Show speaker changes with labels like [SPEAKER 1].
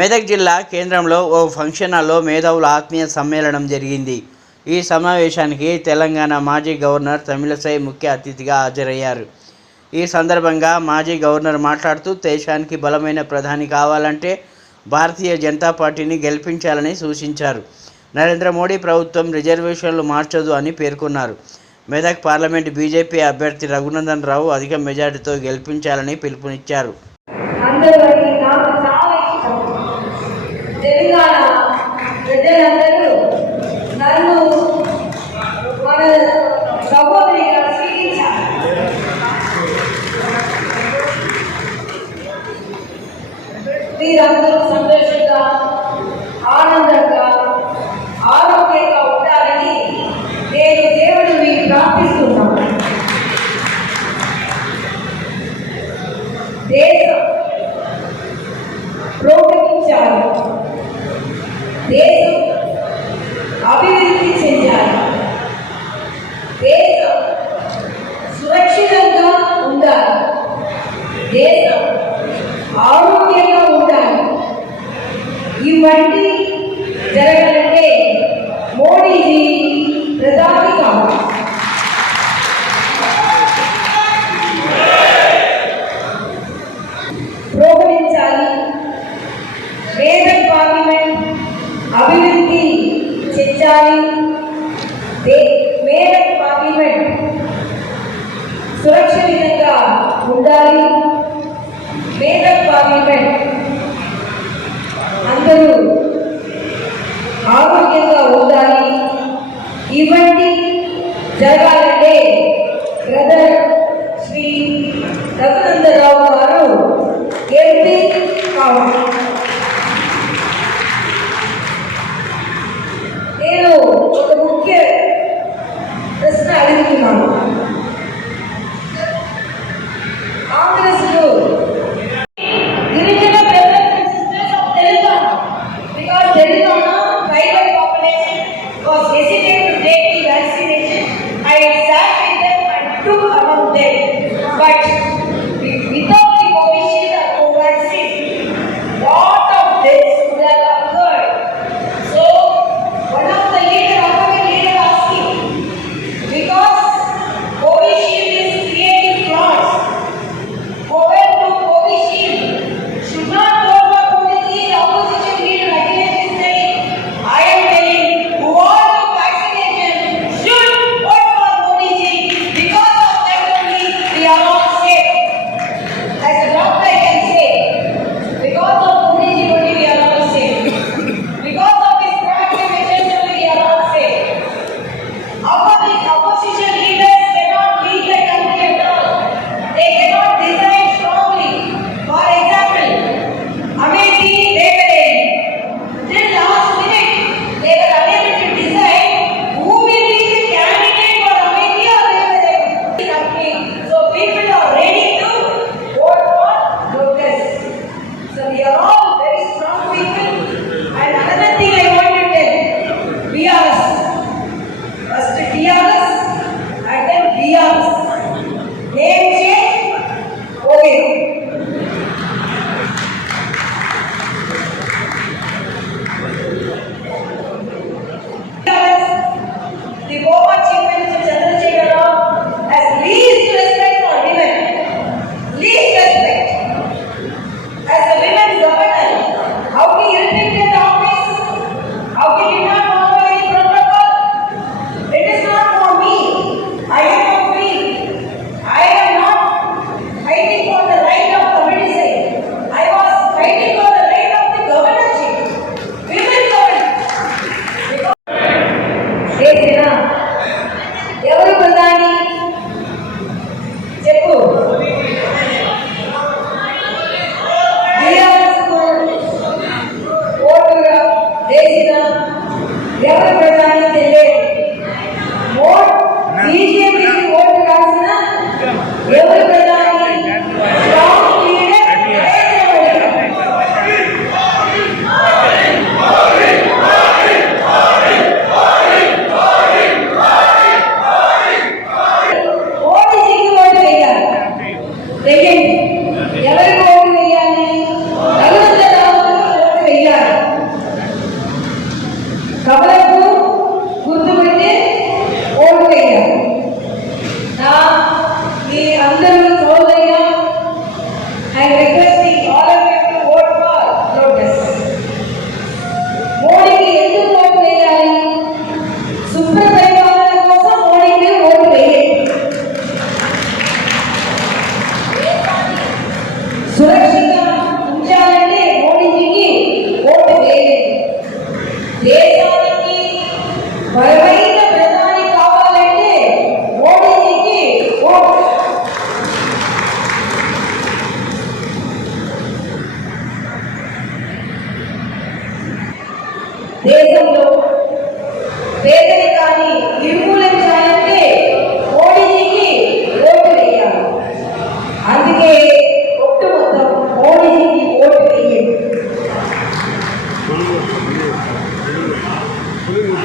[SPEAKER 1] మెదక్ జిల్లా కేంద్రంలో ఓ ఫంక్షన్ హాల్లో మేధావుల ఆత్మీయ సమ్మేళనం జరిగింది. ఈ సమావేశానికి తెలంగాణ మాజీ గవర్నర్ తమిళసై ముఖ్య అతిథిగా హాజరయ్యారు. ఈ సందర్భంగా మాజీ గవర్నర్ మాట్లాడుతూ దేశానికి బలమైన ప్రధాని కావాలంటే భారతీయ జనతా పార్టీని గెలిపించాలని సూచించారు. నరేంద్ర మోడీ ప్రభుత్వం రిజర్వేషన్లు మార్చదు అని పేర్కొన్నారు. మెదక్ పార్లమెంట్ బీజేపీ అభ్యర్థి రఘునందన్ రావు అధిక మెజార్టీతో గెలిపించాలని పిలుపునిచ్చారు.
[SPEAKER 2] తెలంగాణ ప్రజలందరూ నన్ను మన సహోదరిగా స్వీకరించాలి. మీరందరూ ఇటువంటి జరగాలంటే మోడీజీ ప్రధాని కావాలి ప్రోగమించాలి మేజర్ పార్లమెంట్ అభివృద్ధి చెందాలి మేజర్ పార్లమెంట్ సురక్షితంగా ఉండాలి మేజర్ పార్లమెంట్ అందరూ ఆరోగ్యంగా ఉండాలి. ఇవన్నీ జరగాలంటే కవలకు గుర్తుపెట్టి ఓటు వేయాలి నా మీ అందరూ సోదరిగా I requesting all of you to vote for lotus మోడీకి ఎందుకు ఓటు వేయాలి శుభ్ర పరిపాలన కోసం మోడీకి ఓటు వేయండి సురక్ష Blue.